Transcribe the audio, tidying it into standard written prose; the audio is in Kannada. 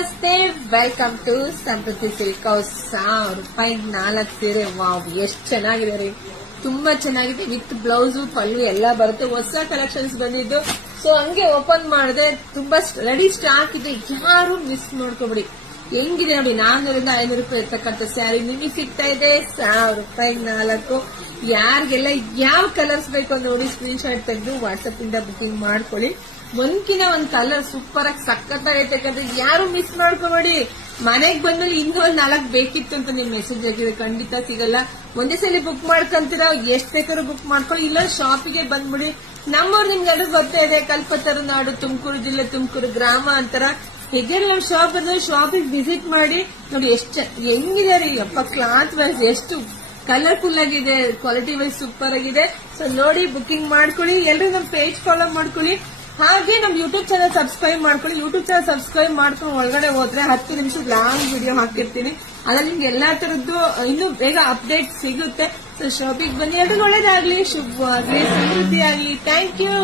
ನಮಸ್ತೆ, welcome to Samruddhi silk house. 1000 ರೂಪಾಯಿ 4 ಸೀರೆ. ವಾವ್, ಎಷ್ಟು ಚೆನ್ನಾಗಿದೆ ರೀ, ತುಂಬಾ ಚೆನ್ನಾಗಿದೆ. ವಿತ್ ಬ್ಲೌಸ್ ಪಲ್ಲು ಎಲ್ಲ ಬರುತ್ತೆ. ಹೊಸ ಕಲೆಕ್ಷನ್ಸ್ ಬಂದಿದ್ದು. ಸೊ ಹಂಗೆ ಓಪನ್ ಮಾಡಿದೆ, ತುಂಬಾ ರೆಡಿ ಸ್ಟಾಕ್ ಇದೆ. ಯಾರು ಮಿಸ್ ಮಾಡ್ಕೋಬಿಡಿ. ಹೆಂಗಿದೆ ನೋಡಿ, 400 ರಿಂದ 500 ರೂಪಾಯಿ ಇರ್ತಕ್ಕಂಥ ಸ್ಯಾರಿ ನಿಮಗೆ ಸಿಗ್ತಾ ಇದೆ 1000 ರೂಪಾಯಿ 4. ಯಾರಿಗೆಲ್ಲ ಯಾವ ಕಲರ್ಸ್ ಬೇಕು ಅಂತ ನೋಡಿ ಸ್ಕ್ರೀನ್ ಶಾಟ್ ತೆಗೆದು ವಾಟ್ಸ್ಆಪ್ ಇಂದ ಬುಕಿಂಗ್ ಮಾಡ್ಕೊಳ್ಳಿ. ಒಂದ್ಕಿನ ಒಂದ್ ಕಲರ್ ಸೂಪರ್ ಆಗಿ ಸಖತ್ತಾಗೈತೆ. ಯಾರು ಮಿಸ್ ಮಾಡ್ಕೋಬೇಡಿ. ಮನೆಗ್ ಬಂದ್ಮೇಲೆ ಇನ್ನೂ ಒಂದ್ 4 ಬೇಕಿತ್ತು ಅಂತ ನಿಮ್ ಮೆಸೇಜ್ ಆಗಿದೆ, ಖಂಡಿತ ಸಿಗಲ್ಲ. ಒಂದೇ ಸಲ ಬುಕ್ ಮಾಡ್ಕೊಂತೀರಾ, ಎಷ್ಟ್ ಬೇಕಾದ್ರೂ ಬುಕ್ ಮಾಡ್ಕೊಳ್ಳಿ. ಇಲ್ಲ ಶಾಪಿಗೆ ಬಂದ್ಬಿಡಿ. ನಮ್ಮವ್ರು ನಿಮ್ಗೆಲ್ಲರೂ ಗೊತ್ತೇ ಇದೆ, ಕಲ್ಪತರು ನಾಡು, ತುಮಕೂರು ಜಿಲ್ಲೆ, ತುಮಕೂರು ಗ್ರಾಮ ಅಂತಾರ. ಹೇಗೆ ನಮ್ ಶಾಪ್ ಬಂದ್ರೆ ಶಾಪಿಗೆ ವಿಸಿಟ್ ಮಾಡಿ ನೋಡಿ. ಎಷ್ಟು ಹೆಂಗಿದೆ ರೀ ಅಪ್ಪ, ಕ್ಲಾತ್ ವೈಸ್ ಎಷ್ಟು ಕಲರ್ಫುಲ್ ಆಗಿದೆ, ಕ್ವಾಲಿಟಿ ವೈಸ್ ಸೂಪರ್ ಆಗಿದೆ. ಸೊ ನೋಡಿ, ಬುಕಿಂಗ್ ಮಾಡ್ಕೊಳ್ಳಿ. ಎಲ್ಲರೂ ನಮ್ ಪೇಜ್ ಫಾಲೋ ಮಾಡ್ಕೊಳ್ಳಿ. ಹಾಗೆ ನಮ್ ಯೂಟ್ಯೂಬ್ ಚಾನಲ್ ಸಬ್ಸ್ಕ್ರೈಬ್ ಮಾಡ್ಕೊಳ್ಳಿ. ಯೂಟ್ಯೂಬ್ ಚಾನಲ್ ಸಬ್ಸ್ಕ್ರೈಬ್ ಮಾಡ್ಕೊಂಡು ಒಳಗಡೆ ಹೋದ್ರೆ 10 ನಿಮಿಷದ ಲಾಂಗ್ ವಿಡಿಯೋ ಹಾಕಿರ್ತೀನಿ. ಅದ್ರಲ್ಲಿ ನಿಮ್ಗೆ ಎಲ್ಲಾ ತರದ್ದು ಇನ್ನೂ ಬೇಗ ಅಪ್ಡೇಟ್ ಸಿಗುತ್ತೆ. ಸೊ ಶಾಪಿಗೆ ಬನ್ನಿ. ಎಲ್ರಿಗೂ ಒಳ್ಳೇದಾಗ್ಲಿ, ಶುಭವಾಗ್ಲಿ, ಸಮೃದ್ಧಿ ಆಗ್ಲಿ. Thank you.